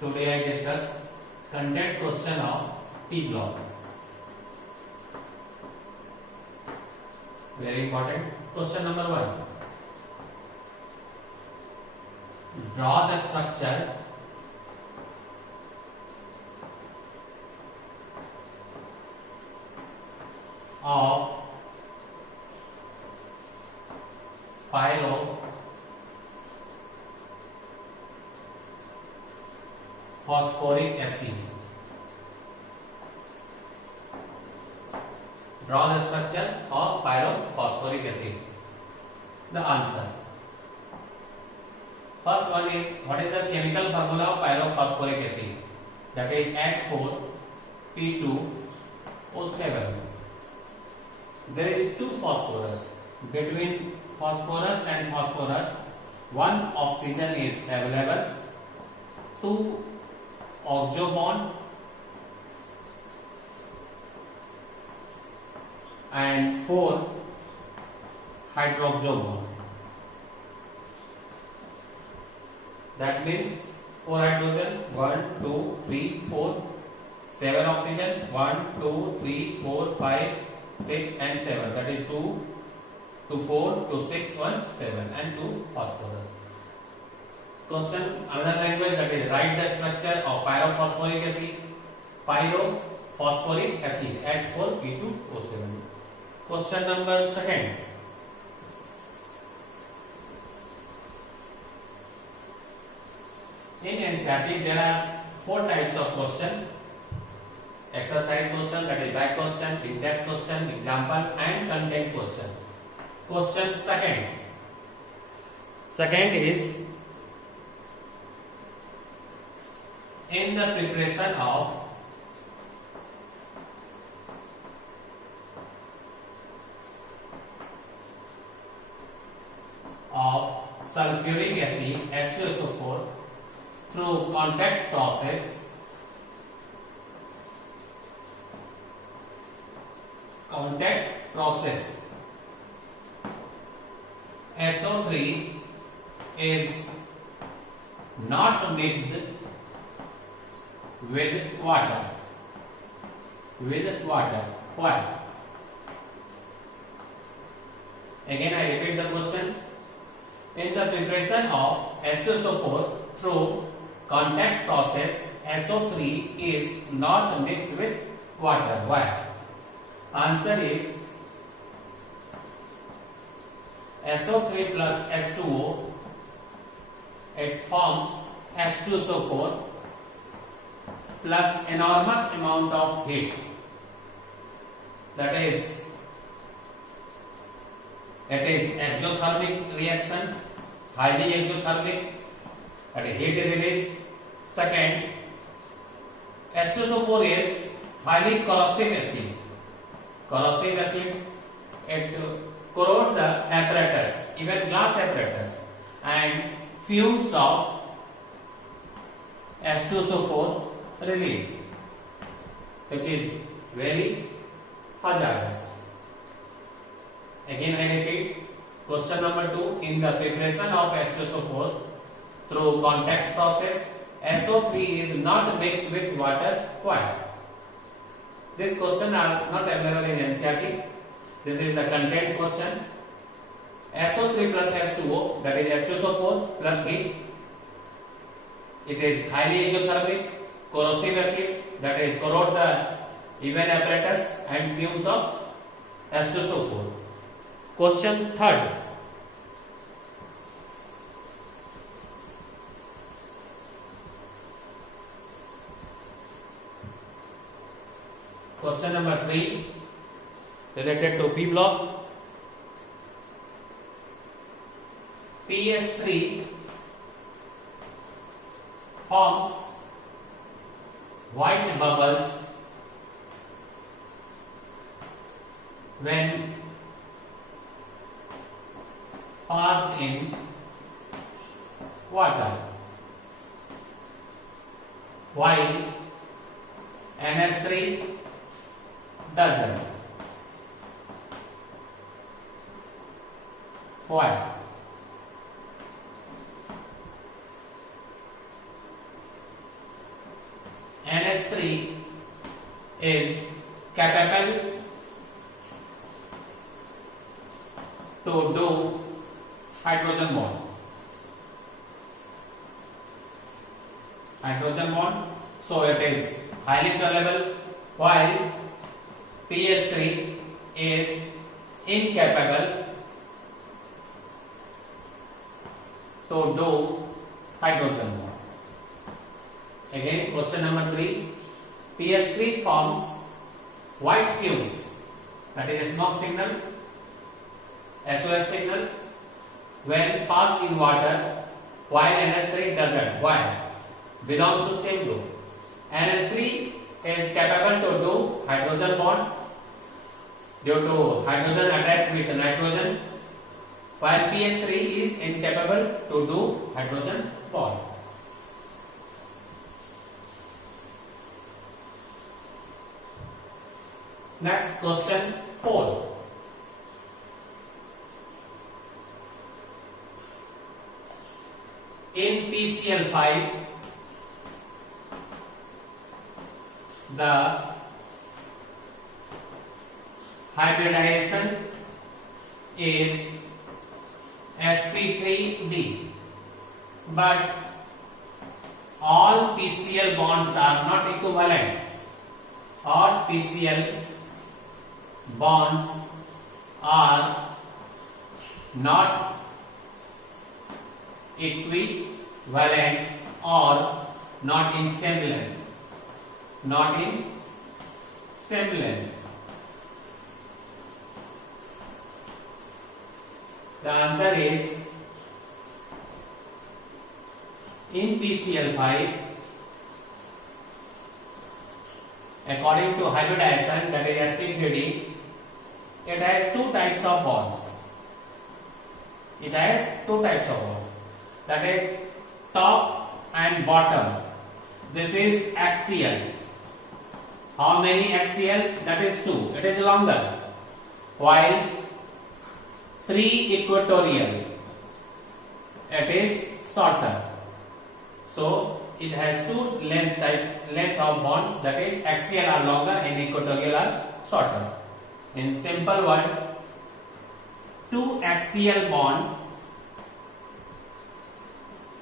Today I discuss content question of P block. Very important. Question number 1. Draw the structure of pyrophosphoric acid. Draw the structure of pyrophosphoric acid. The answer. First one is, what is the chemical formula of pyrophosphoric acid? That is H4P2O7. There is two phosphorus. Between phosphorus and phosphorus, one oxygen is available, two oxo bond and four hydroxo bond. That means 4 hydrogen, 1, 2, 3, 4, 7 oxygen, 1, 2, 3, 4, 5, 6 and 7. That is 2, 2, 4, 2, 6, 1, 7 and 2 phosphorus. Question, another language, that is write the structure of pyrophosphoric acid. Pyrophosphoric acid H4P2O7. Question number 2. In NCERT there are 4 types of question: exercise question, that is back question, in-text question, example and content question. Question second is, in the preparation of sulfuric acid H2SO4 through contact process, SO3 is not mixed with water. Why? Again I repeat the question. In the preparation of H2SO4 through contact process, SO3 is not mixed with water. Why? Answer is, SO3 plus H2O, it forms H2SO4 plus enormous amount of heat. That is, it is exothermic reaction, highly exothermic, that is heat released. Second, H2SO4 is highly corrosive acid. It corrodes the apparatus, even glass apparatus, and fumes of H2SO4 released, which is very hazardous. Again I repeat, question number 2, in the preparation of H2SO4 through contact process, SO3 is not mixed with water. Why? This question are not available in NCERT. This is the content question. SO3 plus H2O, that is H2SO4 plus heat. It is highly exothermic, corrosive acid, that is corrode the even apparatus and fumes of H2SO4. Question 3. Question number 3 related to P block. PS3 forms white bubbles when passed in water, while NH3 doesn't. Why? NS3 is capable to do hydrogen bond. So it is highly soluble, while PS3 is incapable to do hydrogen bond. Again, question number 3. PS3 forms white fumes, that is a smoke signal, SOS signal, when passed in water, while NS3 doesn't. Why? Belongs to same group. NS3 is capable to do hydrogen bond due to hydrogen attached with nitrogen, while PS3 is incapable to do hydrogen bond. Next, question 4. In PCl5, the hybridization is sp3d, but all PCl bonds are not equivalent. All PCl bonds are not equivalent or not in same length. Not in same length. The answer is in PCl5, according to hybridization, that is sp3d, it has two types of bonds. That is top and bottom. This is axial. How many axial? That is 2. It is longer. While 3 equatorial, it is shorter. So it has two length of bonds, that is axial are longer and equatorial are shorter. In simple word, two axial bond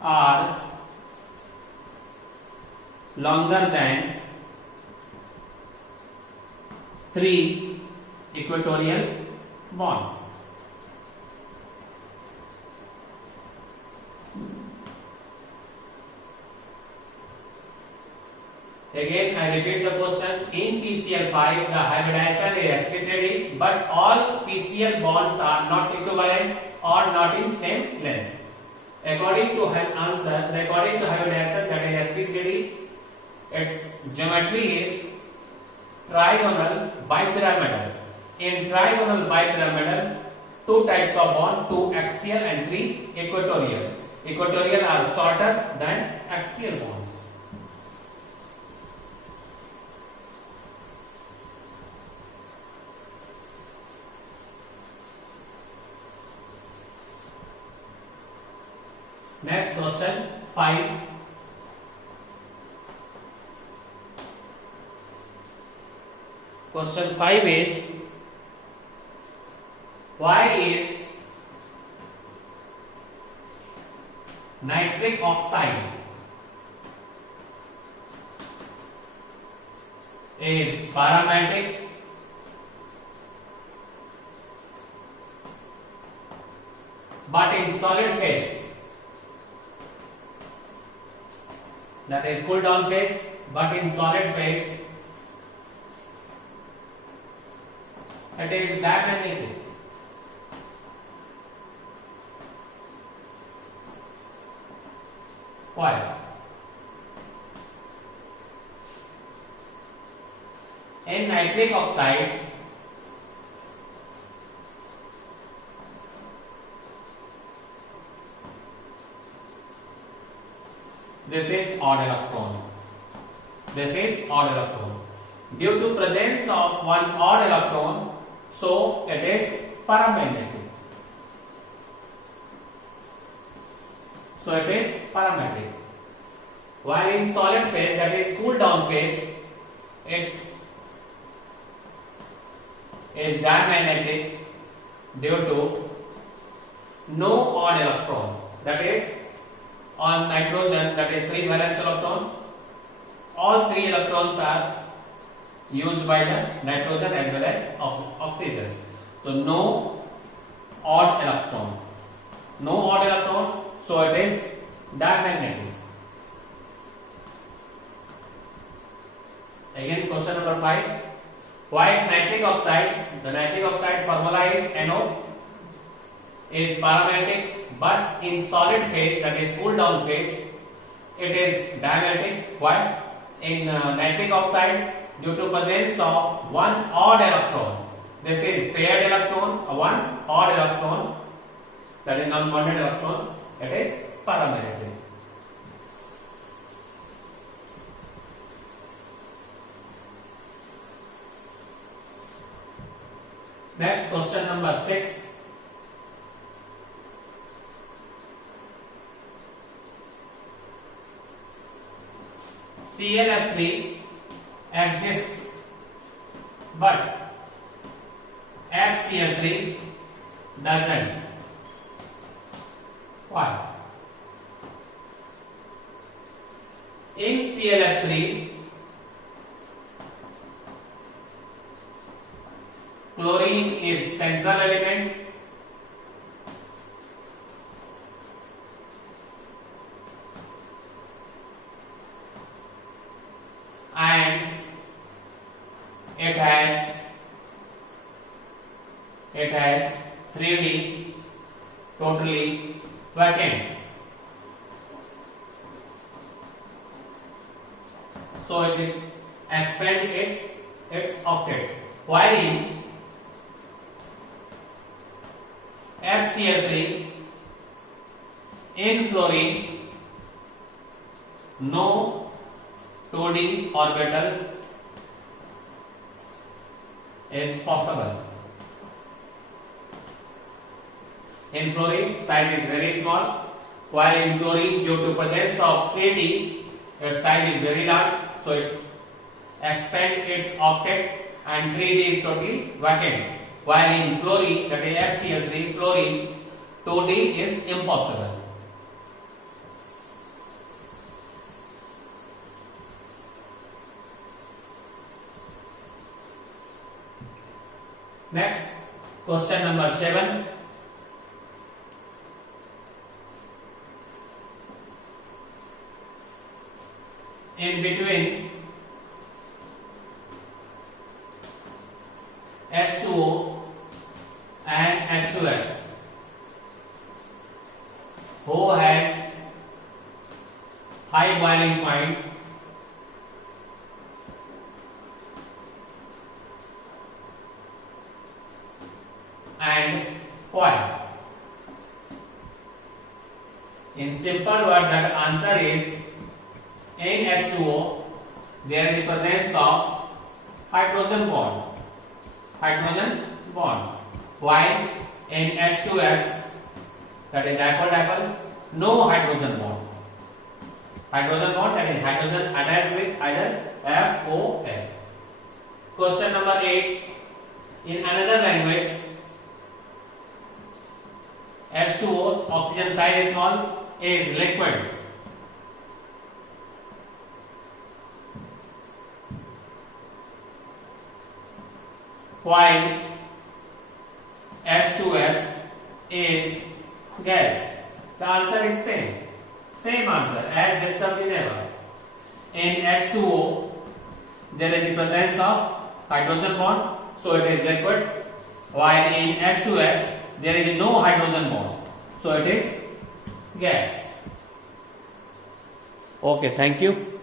are longer than 3 equatorial bonds. Again, I repeat the question. In PCl5, the hybridization is sp3d, but all PCl bonds are not equivalent or not in same length. According to hybridization, that is sp3d, its geometry is trigonal bipyramidal. In trigonal bipyramidal, two types of bond, 2 axial and 3 equatorial. Equatorial are shorter than axial bonds. Next question 5. Question 5 is, why is nitric oxide is paramagnetic but in solid phase? That is cool down phase, but in solid phase it is diamagnetic. Why? In nitric oxide, this is odd electron. Due to presence of one odd electron, so it is paramagnetic. while in solid phase, that is cool down phase, it is diamagnetic due to no odd electron. That is, on nitrogen, that is 3 valence electron, all 3 electrons are used by the nitrogen as well as oxygen. So no odd electron. No odd electron, so it is diamagnetic. Again, question number 5. Why is nitric oxide? The nitric oxide formula is NO, is paramagnetic, but in solid phase, that is cool down phase, it is diamagnetic. Why? In nitric oxide, due to presence of one odd electron, this is paired electron, one odd electron, that is non-bonded electron, it is paramagnetic. Next, question number 6. ClF3 exists, but FCl3 doesn't. Why? In ClF3, chlorine is central element, and it has 3D totally vacant. So it will expand its octet. While in FCl3, in fluorine, no 2D orbital is possible. In fluorine, size is very small, while in chlorine, due to presence of 3D, its size is very large, so it expands its octet and 3D is totally vacant. While in fluorine, that is FCl3, fluorine, 2D is impossible. Next, question number 7. In between H2O and H2S, who has high boiling point and why? In simple word, that answer is in H2O there is presence of hydrogen bond. While in H2S, that is dipole, no hydrogen bond. That is hydrogen attached with either F, O, L. Question number 8. In another language, H2O, oxygen size is small, is liquid. While H2S is gas. The answer is same answer as discussed in above. In H2O, there is the presence of hydrogen bond, so it is liquid. While in H2S, there is no hydrogen bond, so it is gas. Okay, thank you.